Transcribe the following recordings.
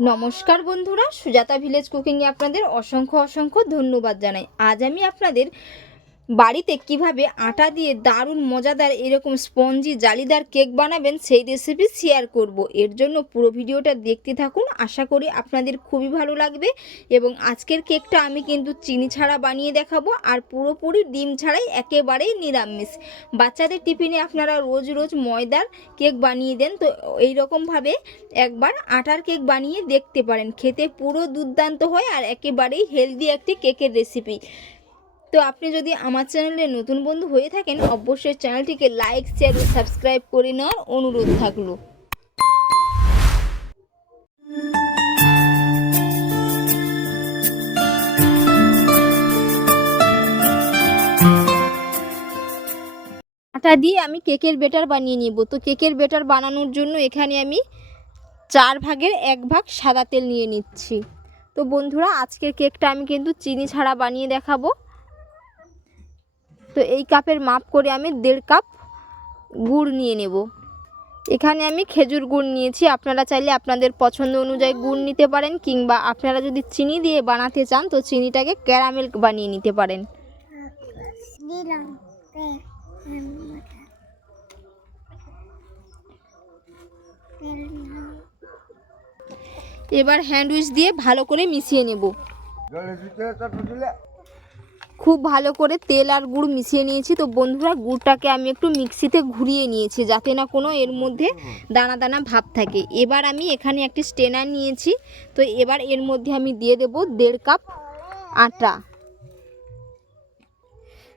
নমস্কার বন্ধুরা সুজাতা ভিলেজ কুকিংয়ে আপনাদের অসংখ্য অসংখ্য ধন্যবাদ জানাই। আজ আমি আপনাদের বাড়িতে কীভাবে আটা দিয়ে দারুণ মজাদার এরকম স্পঞ্জি জালিদার কেক বানাবেন সেই রেসিপি শেয়ার করব। এর জন্য পুরো ভিডিওটা দেখতে থাকুন, আশা করি আপনাদের খুবই ভালো লাগবে এবং আজকের কেকটা আমি কিন্তু চিনি ছাড়া বানিয়ে দেখাবো আর পুরোপুরি ডিম ছাড়াই একেবারেই নিরামিষ। বাচ্চাদের টিফিনে আপনারা রোজ রোজ ময়দার কেক বানিয়ে দেন, তো এই রকমভাবে একবার আটার কেক বানিয়ে দেখতে পারেন। খেতে পুরো দুর্দান্ত হয় আর একেবারেই হেলদি একটি কেকের রেসিপি তো আপনি যদি আমার চ্যানেলে নতুন বন্ধু হয়ে থাকেন, অবশ্যই চ্যানেলটিকে লাইক শেয়ার ও সাবস্ক্রাইব করে নেওয়ার অনুরোধ থাকল। আটা দিয়ে আমি কেকের বেটার বানিয়ে নিব। তো কেকের বেটার বানানোর জন্য এখানে আমি চার ভাগের এক ভাগ সাদা তেল নিয়ে নিচ্ছি। তো বন্ধুরা, আজকের কেকটা আমি কিন্তু চিনি ছাড়া বানিয়ে দেখাবো। তো এই কাপের মাপ করে আমি দেড় কাপ গুড় নিয়ে নেব। এখানে আমি খেজুর গুড় নিয়েছি। আপনারা চাইলে আপনাদের পছন্দ অনুযায়ী গুড় নিতে পারেন কিংবা আপনারা যদি চিনি দিয়ে বানাতে চান, তো চিনিটাকে ক্যারামেল বানিয়ে নিতে পারেন। এবার হ্যান্ডউইচ দিয়ে ভালো করে মিশিয়ে নেব। খুব ভালো করে তেল আর গুড় মিশিয়ে নিয়েছি। তো বন্ধুরা, গুড়টাকে আমি একটু মিক্সিতে ঘুরিয়ে নিয়েছি যাতে না কোনো এর মধ্যে দানা দানা ভাব থাকে। এবার আমি এখানে একটি স্টেনার নিয়েছি। তো এবার এর মধ্যে আমি দিয়ে দেব দেড় কাপ আটা।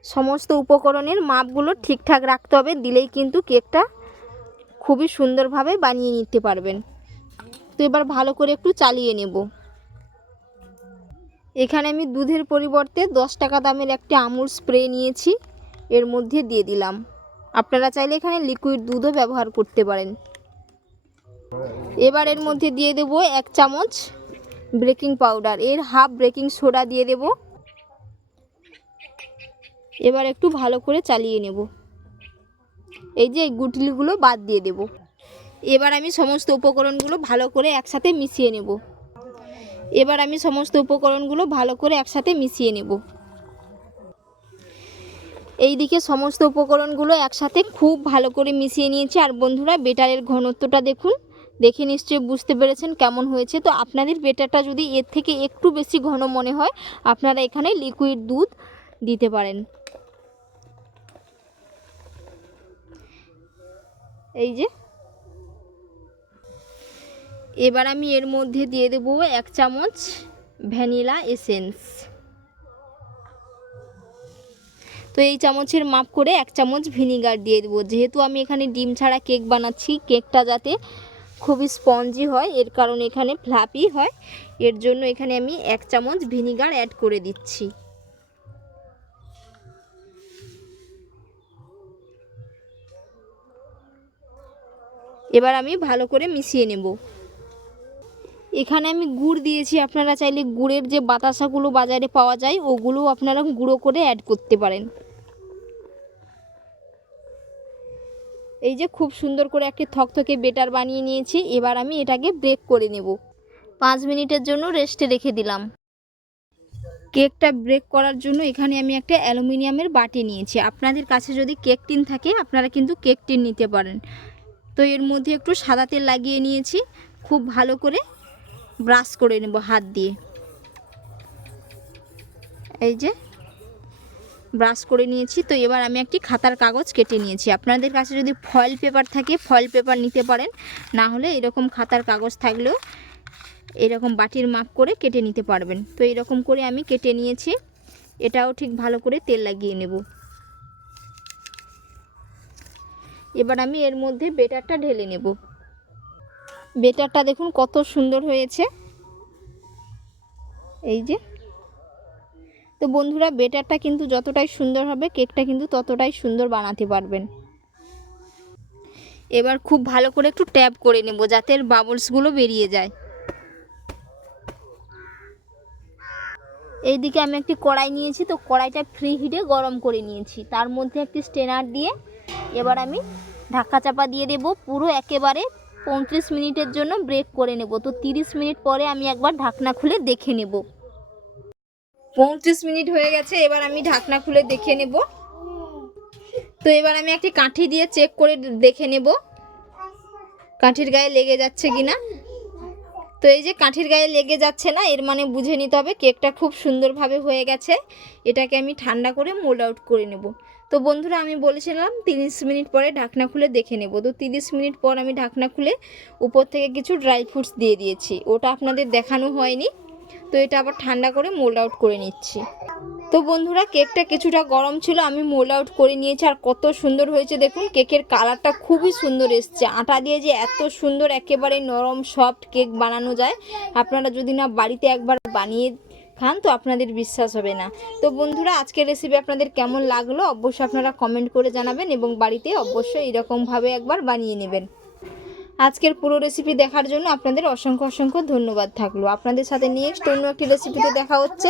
সমস্ত উপকরণের মাপগুলো ঠিকঠাক রাখতে হবে, দিলেই কিন্তু কেকটা খুবই সুন্দরভাবে বানিয়ে নিতে পারবেন। তো এবার ভালো করে একটু চালিয়ে নেব। এখানে আমি দুধের পরিবর্তে দশ টাকা দামের একটি আমুল স্প্রে নিয়েছি, এর মধ্যে দিয়ে দিলাম। আপনারা চাইলে এখানে লিকুইড দুধও ব্যবহার করতে পারেন। এবার এর মধ্যে দিয়ে দেব এক চামচ বেকিং পাউডার, এর হাফ বেকিং সোডা দিয়ে দেব। এবার একটু ভালো করে চালিয়ে নেব। এই যে গুটলিগুলো বাদ দিয়ে দেব। এবার আমি সমস্ত উপকরণগুলো ভালো করে একসাথে মিশিয়ে নেব। এবার আমি সমস্ত উপকরণগুলো ভালো করে একসাথে মিশিয়ে নেব। এই দিকে সমস্ত উপকরণগুলো একসাথে খুব ভালো করে মিশিয়ে নিয়েছি। আর বন্ধুরা, বেটারের ঘনত্বটা দেখুন। দেখে নিশ্চয়ই বুঝতে পেরেছেন কেমন হয়েছে। তো আপনাদের বেটারটা যদি এর থেকে একটু বেশি ঘন মনে হয়, আপনারা এখানে লিকুইড দুধ দিতে পারেন। এই যে এবার আমি এর মধ্যে দিয়ে দেব এক চামচ ভ্যানিলা এসেন্স। তো এই চামচের মাপ করে এক চামচ ভিনিগার দিয়ে দেবো। যেহেতু আমি এখানে ডিম ছাড়া কেক বানাচ্ছি, কেকটা যাতে খুবই স্পঞ্জি হয়, এর কারণে এখানে ফ্লাপি হয়, এর জন্য এখানে আমি এক চামচ ভিনিগার অ্যাড করে দিচ্ছি। এবার আমি ভালো করে মিশিয়ে নেব। এখানে আমি গুড় দিয়েছি, আপনারা চাইলে গুড়ের যে বাতাসাগুলো বাজারে পাওয়া যায় ওগুলো আপনারা গুঁড়ো করে অ্যাড করতে পারেন। এই যে খুব সুন্দর করে একটি থকথকে বেটার বানিয়ে নিয়েছি, এবার আমি এটাকে ব্রেক করে নেব। পাঁচ মিনিটের জন্য রেস্টে রেখে দিলাম। কেকটা ব্রেক করার জন্য এখানে আমি একটা অ্যালুমিনিয়ামের বাটি নিয়েছি। আপনাদের কাছে যদি কেক টিন থাকে, আপনারা কিন্তু কেক টিন নিতে পারেন। তো এর মধ্যে একটু সাদা তেল লাগিয়ে নিয়েছি, খুব ভালো করে ব্রাশ করে নেব হাত দিয়ে। এই যে, ব্রাশ করে নিয়েছি। তো এবার আমি একটি খাতার কাগজ কেটে নিয়েছি। আপনাদের কাছে যদি ফয়েল পেপার থাকে, ফয়েল পেপার নিতে পারেন। না হলে এরকম খাতার কাগজ থাকলেও এরকম বাটির মাপ করে কেটে নিতে পারবেন। তো এরকম করে আমি কেটে নিয়েছি। এটাও ঠিক ভালো করে তেল লাগিয়ে নেব। এবার আমি এর মধ্যে বেটারটা ঢেলে নেব। বেটারটা দেখুন কত সুন্দর হয়েছে। এই যে। তো বন্ধুরা, বেটারটা কিন্তু যতটাই সুন্দর হবে, কেকটা কিন্তু ততটাই সুন্দর বানাতে পারবেন। এবার খুব ভালো করে একটু ট্যাপ করে নেব যাতে এর বাবলসগুলো বেরিয়ে যায়। এইদিকে আমি একটি কড়াই নিয়েছি, তো কড়াইটা ফ্রি হিটে গরম করে নিয়েছি। তার মধ্যে একটি স্টেনার দিয়ে এবার আমি ঢাকা চাপা দিয়ে দেব, পুরো একেবারে পঁয়ত্রিশ মিনিটের জন্য ব্রেক করে নেব। তো তিরিশ মিনিট পরে আমি একবার ঢাকনা খুলে দেখে নেব। পঁয়ত্রিশ মিনিট হয়ে গেছে, এবার আমি ঢাকনা খুলে দেখে নেব। তো এবার আমি একটি কাঠি দিয়ে চেক করে দেখে নেব। কাঠির গায়ে লেগে যাচ্ছে কিনা। তো এই যে কাঠির গায়ে লেগে যাচ্ছে না, এর মানে বুঝে নিতে হবে কেকটা খুব সুন্দরভাবে হয়ে গেছে। এটাকে আমি ঠান্ডা করে মোল্ড আউট করে নেব। তো বন্ধুরা, আমি বলেছিলাম তিরিশ মিনিট পরে ঢাকনা খুলে দেখে নেব। তো তিরিশ মিনিট পর আমি ঢাকনা খুলে উপর থেকে কিছু ড্রাই ফ্রুটস দিয়ে দিয়েছি। ওটা আপনাদের দেখানো হয়নি। তো এটা আবার ঠান্ডা করে মোল্ড আউট করে নিচ্ছি। তো বন্ধুরা, কেকটা কিছুটা গরম ছিল, আমি মোল আউট করে নিয়েছি। আর কত সুন্দর হয়েছে, দেখুন, কেকের কালারটা খুবই সুন্দর এসছে। আটা দিয়ে যে এত সুন্দর, একেবারে নরম, সফট কেক বানানো যায়, আপনারা যদি না বাড়িতে একবার বানিয়ে খান, তো আপনাদের বিশ্বাস হবে না। তো বন্ধুরা, আজকের রেসিপি আপনাদের কেমন লাগল, অবশ্যই আপনারা কমেন্ট করে জানাবেন এবং বাড়িতে অবশ্যই এরকমভাবে একবার বানিয়ে নেবেন। আজকের পুরো রেসিপি দেখার জন্য আপনাদের অসংখ্য অসংখ্য ধন্যবাদ থাকল। আপনাদের সাথে নেক্সট অন্য একটি রেসিপিতে দেখা হচ্ছে।